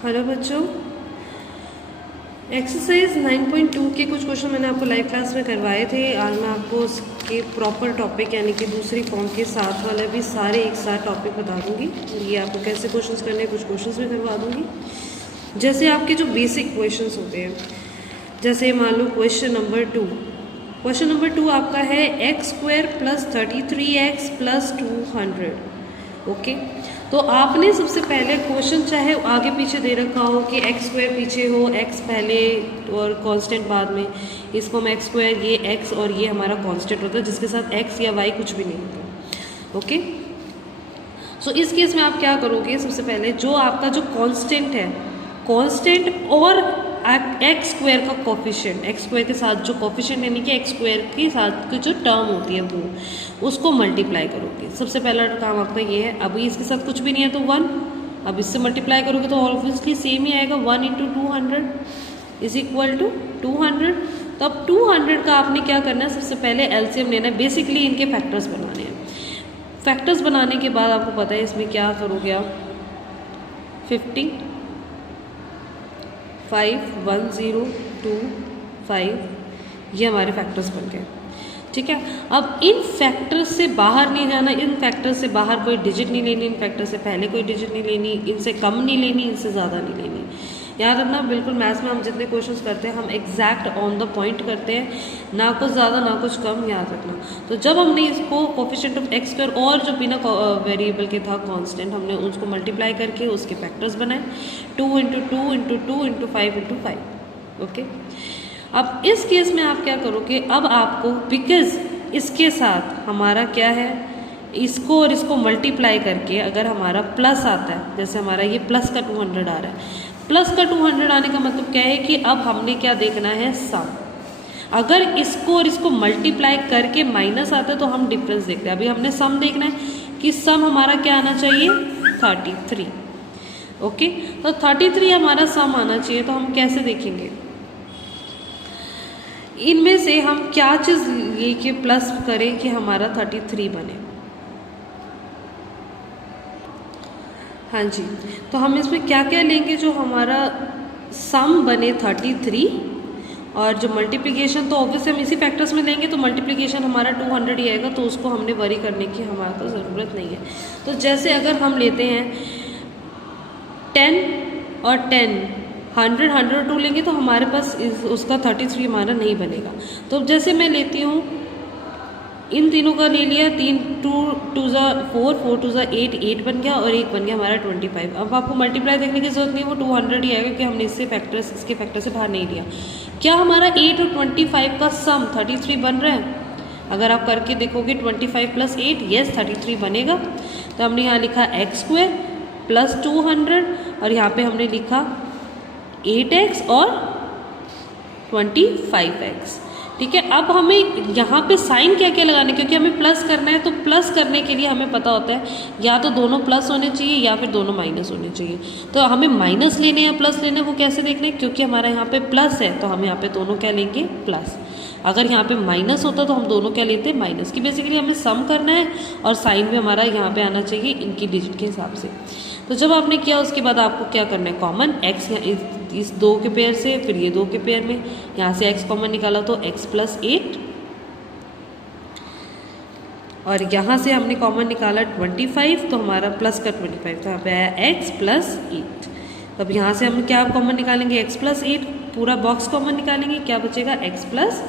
Hello बच्चों, exercise 9.2 के कुछ क्वेश्चन मैंने आपको लाइव क्लास में करवाए थे। आज मैं आपको उसके प्रॉपर टॉपिक यानी कि दूसरी फॉर्म के साथ वाले भी सारे एक साथ टॉपिक बता दूंगी। ये आपको कैसे क्वेश्चंस करने हैं कुछ क्वेश्चंस भी करवा दूंगी। जैसे आपके जो बेसिक क्वेश्चंस होते हैं, जैसे मान लो क्वेश्चन नंबर 2। क्वेश्चन नंबर 2 आपका है x² + 33x + 200। ओके, तो आपने सबसे पहले क्वेश्चन चाहे आगे पीछे दे रखा हो कि x² पीछे हो, x पहले और कांस्टेंट बाद में, इसको हम x², ये x और ये हमारा कांस्टेंट होता है जिसके साथ x या y कुछ भी नहीं होता। ओके, सो इस केस में आप क्या करोगे, सबसे पहले जो आपका जो कांस्टेंट है, कांस्टेंट और x² का कोफिशिएंट, x² के साथ जो कोफिशिएंट यानी कि x² के साथ की जो टर्म होती है वो उसको मल्टीप्लाई करोगे। सबसे पहला काम आपका ये है। अभी इसके साथ कुछ भी नहीं है तो 1, अब इससे मल्टीप्लाई करोगे तो ऑब्वियसली सेम ही आएगा। 1 × 200 = 200। तो अब 200 का आपने क्या करना है, सबसे पहले एलसीएम लेना है। बेसिकली इनके फैक्टर्स बनाने हैं। फैक्टर्स बनाने के बाद आपको पता है इसमें क्या करोगे आप, 50, 5, 1, 0, 2, 5, ये हमारे फैक्टर्स बन गए। ठीक है, अब इन फैक्टर से बाहर नहीं जाना, इन फैक्टर से बाहर कोई डिजिट नहीं लेनी, इन फैक्टर से पहले कोई डिजिट नहीं लेनी, इनसे कम नहीं लेनी, इनसे ज़्यादा नहीं लेनी। याद रखना, बिल्कुल मैथ्स में हम जितने क्वेश्चंस करते हैं हम एग्जैक्ट ऑन द पॉइंट करते हैं, ना कुछ ज़्यादा ना कुछ कम, याद रखना। तो जब हमने इसको कोफिशिएंट ऑफ x² और जो बिना वेरिएबल के था कांस्टेंट, हमने उसको मल्टीप्लाई करके उसके फैक्टर्स बनाए, 2 × 2 × 2 × 5 × 5। ओके, अब इस केस में आप क्या करोगे, अब आपको बिकॉज इसके साथ हमारा क्या है, इसको और इसको मल्टीप्लाई करके अगर हमारा प्लस आता है, जैसे हमारा ये प्लस का 200 आ रहा है, प्लस का 200 आने का मतलब क्या है कि अब हमने क्या देखना है, सम। अगर इसको और इसको मल्टीप्लाई करके माइनस आता है तो हम डिफरेंस देखते हैं। अभी हमने सम देखना है कि सम हमारा क्या आना चाहिए, 33। ओके, तो 33 हमारा सम आना चाहिए। तो हम कैसे देखेंगे, इनमें से हम क्या चीज़ लेके प्लस करें कि हमारा 33 बने। हाँ जी, तो हम इसमें क्या क्या लेंगे जो हमारा सम बने 33, और जो मल्टीप्लिकेशन तो ऑब्वियसली हम इसी फैक्टर्स में लेंगे, तो मल्टीप्लिकेशन हमारा 200 ही आएगा, तो उसको हमने वरी करने की हमारा तो ज़रूरत नहीं है। तो जैसे अगर हम लेते हैं 10 और 10, 100, 102 लेंगे तो हमारे पास उसका 33 हमारा नहीं बनेगा। तो जैसे मैं लेती हूँ, इन तीनों का ले लिया, 3 2 2 4, 4 2 8, 8 बन गया और 1 बन गया हमारा 25। अब आपको मल्टीप्लाई देखने की जरूरत नहीं है, वो 200 ही आएगा क्योंकि हमने इसके फैक्टर से बाहर नहीं लिया। क्या हमारा 8 और 25 का सम 33 बन रहा है? अगर आप करके देखोगे 25 + 8, यस 33 बनेगा। तो हमने यहाँ लिखा x² + 200 और यहाँ पे हमने लिखा 8x और 25x। ठीक है, अब हमें यहाँ पे साइन क्या क्या लगाने, क्योंकि हमें प्लस करना है, तो प्लस करने के लिए हमें पता होता है या तो दोनों प्लस होने चाहिए या फिर दोनों माइनस होने चाहिए। तो हमें माइनस लेने हैं प्लस लेने, वो कैसे देखना है, क्योंकि हमारा यहाँ पे प्लस है तो हम यहाँ पे दोनों क्या लेंगे, प्लस। अगर यहाँ पे माइनस होता तो हम दोनों क्या लेते हैं, माइनस की। बेसिकली हमें सम करना है और साइन भी हमारा यहाँ पे आना चाहिए इनकी डिजिट के हिसाब से। तो जब आपने किया उसके बाद आपको क्या करना है, कॉमन x इस 2 के पेयर से, फिर ये 2 के पेयर में, यहाँ से x कॉमन निकाला तो x + 8 और यहाँ से हमने कॉमन निकाला 25, तो हमारा प्लस का 25, तो यहाँ पे आया x + 8। अब यहाँ से हम क्या कॉमन निकालेंगे, x + 8, पूरा बॉक्स कॉमन निकालेंगे, क्या बचेगा, x +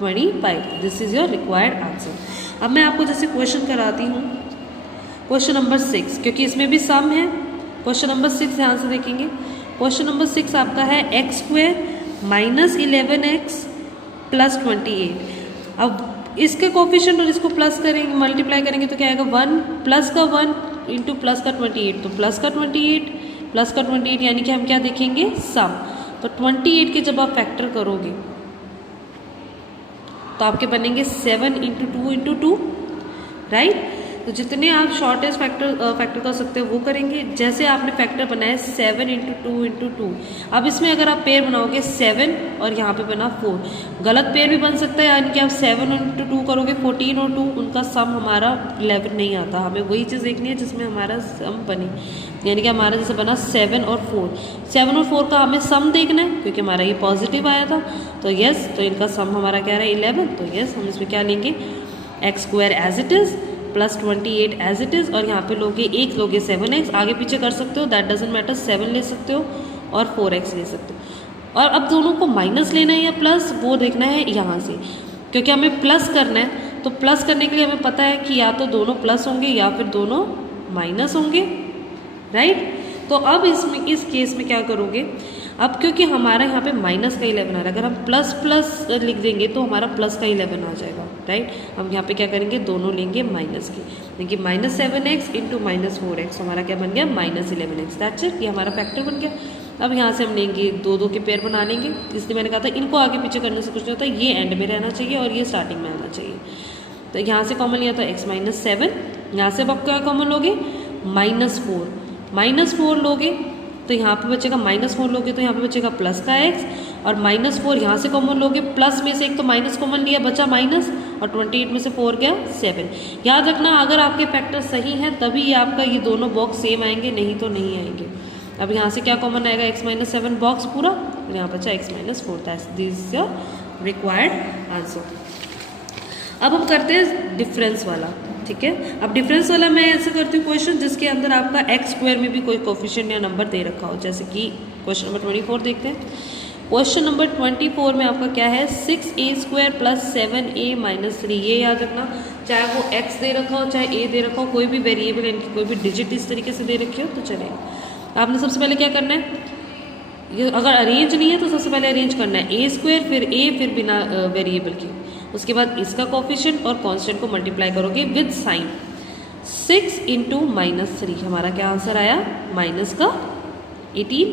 25। This is your required answer. अब मैं आपको जैसे क्वेश्चन कराती हूँ, क्वेश्चन नंबर 6, क्योंकि इसमें भी सम है। क्वेश्चन नंबर 6 ध्यान से देखेंगे। क्वेश्चन नंबर 6 आपका है x² - 11x + 28। अब इसके कोफिशिएंट और इसको प्लस करेंगे, मल्टीप्लाई करेंगे तो क्या आएगा, 1 प्लस का 1 इंटू प्लस का 28, तो प्लस का 28 यानी कि हम क्या देखेंगे, सम। तो 28 के जब आप फैक्टर करोगे तो आपके बनेंगे 7 × 2 × 2, राइट। तो जितने आप शॉर्टेस्ट फैक्टर कर सकते हो वो करेंगे। जैसे आपने फैक्टर बनाया 7 इंटू टू इंटू टू, अब इसमें अगर आप पेयर बनाओगे 7 और यहाँ पे बना 4, गलत पेयर भी बन सकता है, यानी कि आप 7 इंटू टू करोगे 14 और 2, उनका सम हमारा 11 नहीं आता। हमें वही चीज़ देखनी है जिसमें हमारा सम बने, यानी कि हमारा जैसे बना 7 और 4, 7 और 4 का हमें सम देखना है क्योंकि हमारा ये पॉजिटिव आया था। तो यस, तो इनका सम हमारा क्या रहा है 11। तो यस, हम इसमें क्या लेंगे x square as it is plus 28 as it is, और यहाँ पे लोगे 7x, आगे पीछे कर सकते हो, दैट डजेंट मैटर, 7 ले सकते हो और 4x ले सकते हो। और अब दोनों को माइनस लेना है या प्लस, वो देखना है यहाँ से, क्योंकि हमें प्लस करना है। तो प्लस करने के लिए हमें पता है कि या तो दोनों प्लस होंगे या फिर दोनों माइनस होंगे, राइट। तो अब इसमें इस केस में क्या करोगे, अब क्योंकि हमारा यहाँ पे माइनस का 11 आ रहा है, अगर हम प्लस प्लस लिख देंगे तो हमारा प्लस का 11 आ जाएगा, राइट। हम यहाँ पे क्या करेंगे, दोनों लेंगे माइनस के, देखिए -7x इंटू -4x, हमारा क्या बन गया -11x, दैट्स इट, ये हमारा फैक्टर बन गया। अब यहाँ से हम लेंगे दो के पेयर बना लेंगे, इसलिए मैंने कहा था इनको आगे पीछे करने से कुछ नहीं होता, ये एंड में रहना चाहिए और ये स्टार्टिंग में आना चाहिए। तो यहाँ से कॉमन लिया था x -7, यहाँ से अब क्या कॉमन लोगे -4 लोगे तो यहाँ पे बचेगा -4 लोगे तो यहाँ पे बचेगा प्लस का x, और -4 यहाँ से कॉमन लोगे, प्लस में से एक तो माइनस कॉमन लिया बचा माइनस, और 28 में से 4 गया 7। याद रखना अगर आपके फैक्टर सही हैं तभी आपका ये दोनों बॉक्स सेम आएंगे, नहीं तो नहीं आएंगे। अब यहाँ से क्या कॉमन आएगा x -7 बॉक्स पूरा, और यहाँ बचा x -4, this is your required answer. अब हम करते हैं डिफरेंस वाला, ठीक है। अब डिफरेंस वाला मैं ऐसे करती हूँ क्वेश्चन जिसके अंदर आपका एक्स स्क्वायर में भी कोई कोफिशिएंट या नंबर दे रखा हो, जैसे कि क्वेश्चन नंबर 24 देखते हैं। क्वेश्चन नंबर 24 में आपका क्या है 6a² + 7a - 3, ये याद रखना, चाहे वो x दे रखा हो चाहे a दे रखा हो, कोई भी वेरिएबल इनकी कोई भी डिजिट इस तरीके से दे रखी हो तो चलेगा। आपने सबसे पहले क्या करना है, ये अगर अरेंज नहीं है तो सबसे पहले अरेंज करना है a² फिर a फिर बिना वेरिएबल के, उसके बाद इसका कोफिशिएंट और कांस्टेंट को मल्टीप्लाई करोगे विद साइन। 6 इंटू -3, हमारा क्या आंसर आया माइनस का 18।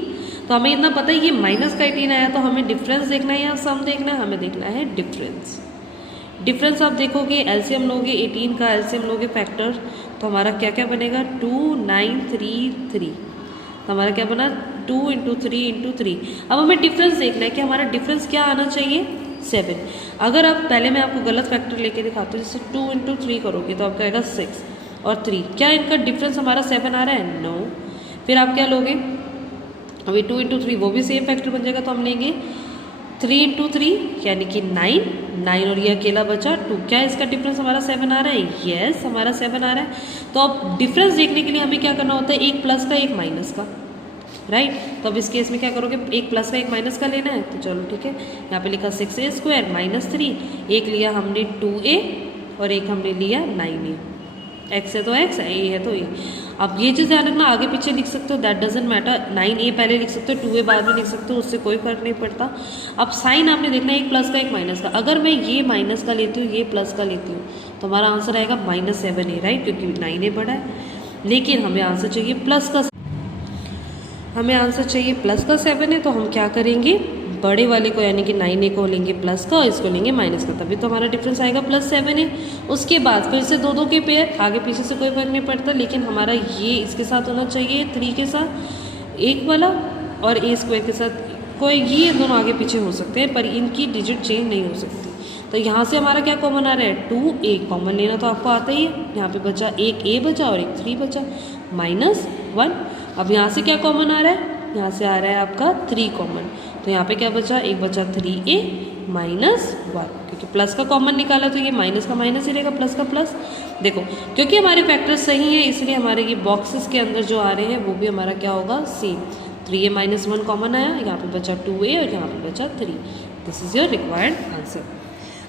तो हमें इतना पता है ये माइनस का 18 आया, तो हमें डिफरेंस देखना है या सम देखना है, हमें देखना है डिफरेंस। डिफरेंस आप देखोगे एलसीएम लोगे 18 का, एलसीएम लोगे फैक्टर, तो हमारा क्या क्या बनेगा 2933, तो हमारा क्या बना 2 इंटू 3 इंटू 3। अब हमें डिफरेंस देखना है कि हमारा डिफरेंस क्या आना चाहिए 7। अगर आप पहले मैं आपको गलत फैक्टर लेके दिखाती हूँ, जैसे 2 इंटू 3 करोगे तो आपका आएगा 6 और 3, क्या इनका डिफरेंस हमारा 7 आ रहा है, नो। फिर आप क्या लोगे, अभी 2 इंटू 3 वो भी सेम फैक्टर बन जाएगा, तो हम लेंगे 3 इंटू 3 यानी कि 9 और ये अकेला बचा 2, क्या इसका डिफरेंस हमारा 7 आ रहा है, यस हमारा 7 आ रहा है। तो अब डिफरेंस देखने के लिए हमें क्या करना होता है, एक प्लस का एक माइनस का, राइट। तो अब इस केस में क्या करोगे, एक प्लस का एक माइनस का लेना है, तो चलो ठीक है, यहाँ पे लिखा 6a² - 3, एक लिया हमने 2a और एक हमने लिया 9a, x है तो x, a है तो a। अब ये चीज़ ध्यान रखना, आगे पीछे लिख सकते हो, दैट डजेंट मैटर, 9a पहले लिख सकते हो 2a बाद में लिख सकते हो, उससे कोई फर्क नहीं पड़ता। अब साइन आपने देखना है एक प्लस का एक माइनस का, अगर मैं ये माइनस का लेती हूँ ये प्लस का लेती हूँ तो हमारा आंसर आएगा -7a, राइट, क्योंकि 9a बड़ा है। लेकिन हमें आंसर चाहिए प्लस का, हमें आंसर चाहिए प्लस का 7 है, तो हम क्या करेंगे, बड़े वाले को यानी कि 9a को लेंगे प्लस का और इसको लेंगे माइनस का, तभी तो हमारा डिफरेंस आएगा +7 है। उसके बाद फिर से दो के पेयर, आगे पीछे से कोई फर्क नहीं पड़ता, लेकिन हमारा ये इसके साथ होना चाहिए 3 के साथ एक वाला, और a² के साथ कोई, ये दोनों आगे पीछे हो सकते हैं पर इनकी डिजिट चेंज नहीं हो सकती। तो यहाँ से हमारा क्या कॉमन आ रहा है 2a, कॉमन लेना तो आपको आता ही है, यहाँ पे बचा एक a बचा और एक 3 बचा -1। अब यहाँ से क्या कॉमन आ रहा है, यहाँ से आ रहा है आपका 3 कॉमन, तो यहाँ पे क्या बचा, एक बचा 3a -1, क्योंकि प्लस का कॉमन निकाला तो ये माइनस का माइनस ही रहेगा, प्लस का प्लस। देखो क्योंकि हमारे फैक्टर्स सही हैं इसलिए हमारे ये बॉक्सेस के अंदर जो आ रहे हैं वो भी हमारा क्या होगा सेम। 3a - 1 कॉमन आया, यहाँ पे बचा 2a और यहाँ पे बचा 3, this is your required answer.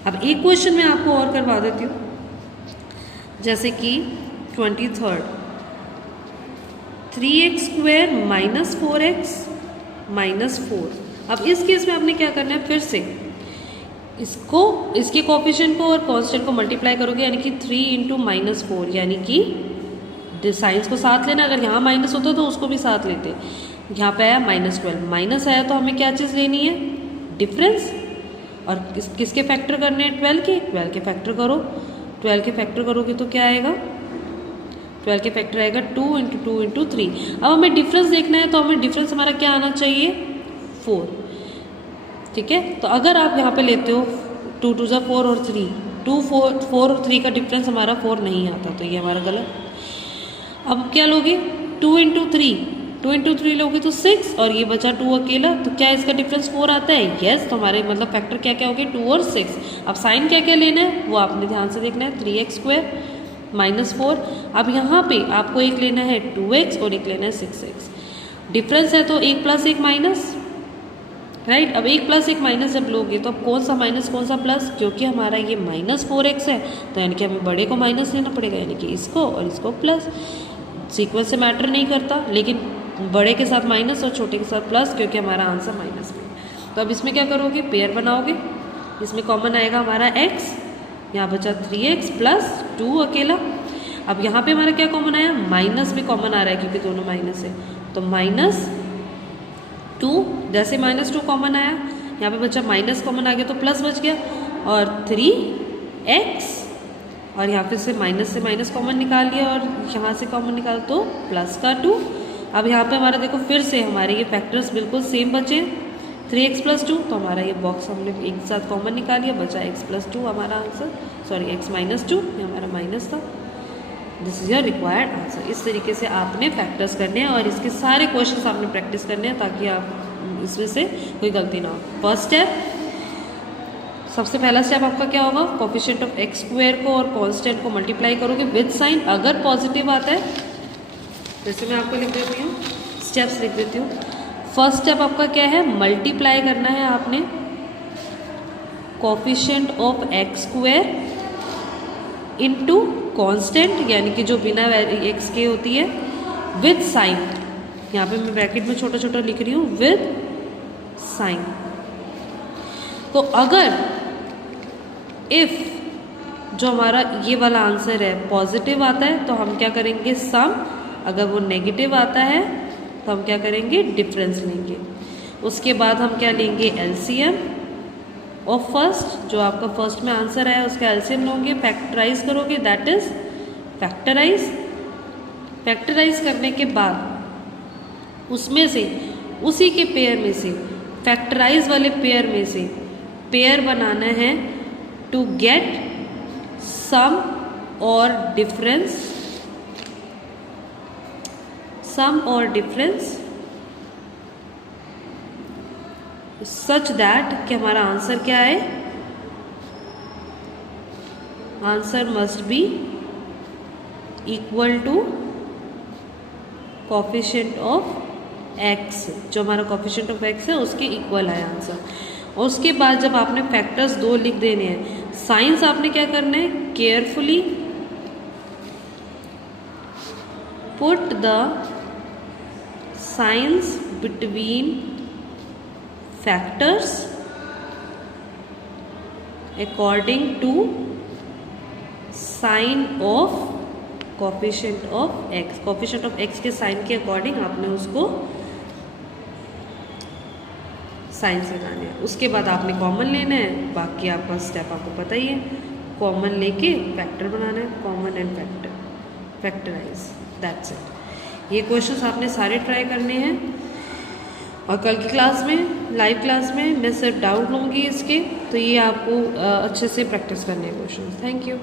अब एक क्वेश्चन मैं आपको और करवा देती हूँ, जैसे कि 23rd 3x² - 4x - 4। अब इस केस में आपने क्या करना है, फिर से इसको, इसके कोफिशिएंट को और कांस्टेंट को मल्टीप्लाई करोगे, यानी कि 3 इंटू -4, यानी कि साइंस को साथ लेना, अगर यहाँ माइनस होता तो उसको भी साथ लेते। यहाँ पे आया -12, माइनस आया तो हमें क्या चीज़ लेनी है, डिफरेंस, और किसके फैक्टर करने हैं 12 के फैक्टर करो, 12 के फैक्टर करोगे तो क्या आएगा 12 के फैक्टर आएगा 2 इंटू 2 इंटू 3। अब हमें डिफरेंस देखना है, तो हमें डिफरेंस हमारा क्या आना चाहिए, 4। ठीक है, तो अगर आप यहाँ पे लेते हो 2 2 4 और 3, 2 4 और 3 का डिफरेंस हमारा 4 नहीं आता, तो ये हमारा गलत। अब क्या लोगे, 2 इंटू 3 लोगे तो 6, और ये बचा 2 अकेला, तो क्या इसका डिफरेंस 4 आता है, यस। तो हमारे मतलब फैक्टर क्या क्या हो गए, 2 और 6। अब साइन क्या क्या लेना है वो आपने ध्यान से देखना है, 3x² -4। अब यहाँ पे आपको एक लेना है 2x और एक लेना है 6x। डिफरेंस है तो 1 + 1 माइनस, राइट। अब 1 + 1 माइनस जब लोगे तो अब कौन सा माइनस कौन सा प्लस, क्योंकि हमारा ये -4x है, तो यानी कि हमें बड़े को माइनस लेना पड़ेगा, यानी कि इसको और इसको प्लस। सीक्वेंस से मैटर नहीं करता, लेकिन बड़े के साथ माइनस और छोटे के साथ प्लस, क्योंकि हमारा आंसर माइनस में। तो अब इसमें क्या करोगे, पेयर बनाओगे। इसमें कॉमन आएगा हमारा x, यहाँ बचा 3x + 2 अकेला। अब यहाँ पे हमारा क्या कॉमन आया, माइनस भी कॉमन आ रहा है, क्योंकि दोनों माइनस है, तो -2। जैसे -2 कॉमन आया, यहाँ पे बचा माइनस कॉमन आ गया, तो प्लस बच गया, और 3x, और यहाँ पे से माइनस कॉमन निकाल लिया, और यहाँ से कॉमन निकाल तो +2। अब यहाँ पे हमारा देखो फिर से हमारे ये फैक्टर्स बिल्कुल सेम बचे, 3x + 2, तो हमारा ये बॉक्स हमने एक साथ कॉमन निकाल लिया, बचा x + 2 हमारा आंसर, सॉरी x - 2, ये हमारा माइनस था। This is your required answer. इस तरीके से आपने फैक्टर्स करने हैं, और इसके सारे क्वेश्चन आपने प्रैक्टिस करने हैं, ताकि आप इसमें से कोई गलती ना हो। फर्स्ट स्टेप, सबसे पहला स्टेप आपका क्या होगा, कोफिशिएंट ऑफ x² को और कांस्टेंट को मल्टीप्लाई करोगे विद साइन। अगर पॉजिटिव आता है, जैसे मैं आपको लिख देती हूँ, स्टेप्स लिख देती हूँ। फर्स्ट स्टेप आपका क्या है, मल्टीप्लाई करना है आपने coefficient of x² into constant, यानी कि जो बिना x के होती है, विद साइन। यहाँ पे मैं ब्रैकेट में छोटा छोटा लिख रही हूँ, विद साइन। तो अगर इफ जो हमारा ये वाला आंसर है पॉजिटिव आता है, तो हम क्या करेंगे, सम। अगर वो नेगेटिव आता है तो हम क्या करेंगे, डिफरेंस लेंगे। उसके बाद हम क्या लेंगे, एलसीएम ऑफ फर्स्ट, जो आपका फर्स्ट में आंसर आया उसका एलसीएम लोगे, फैक्टराइज करोगे, दैट इज फैक्टराइज। फैक्टराइज करने के बाद उसमें से, उसी के पेयर में से, फैक्टराइज वाले पेयर में से पेयर बनाना है टू गेट सम और डिफरेंस, सम और डिफरेंस सच दैट कि हमारा आंसर क्या है, answer must be equal to coefficient of x। जो हमारा कोफिशिएंट ऑफ x है उसके इक्वल है आंसर। और उसके बाद जब आपने फैक्टर्स 2 लिख देने हैं, साइंस आपने क्या करना है, carefully put the signs between factors according to sign of coefficient of x। Coefficient of x के साइन के अकॉर्डिंग आपने उसको साइंस लगाने हैं। उसके बाद आपने कॉमन लेना है, बाकी आपका स्टेप आपको पता ही है, कॉमन लेके फैक्टर बनाना है, common and factorize, that's it. ये क्वेश्चंस आपने सारे ट्राई करने हैं, और कल की क्लास में, लाइव क्लास में मैं सिर्फ डाउट लूँगी इसके, तो ये आपको अच्छे से प्रैक्टिस करने हैं क्वेश्चंस। Thank you.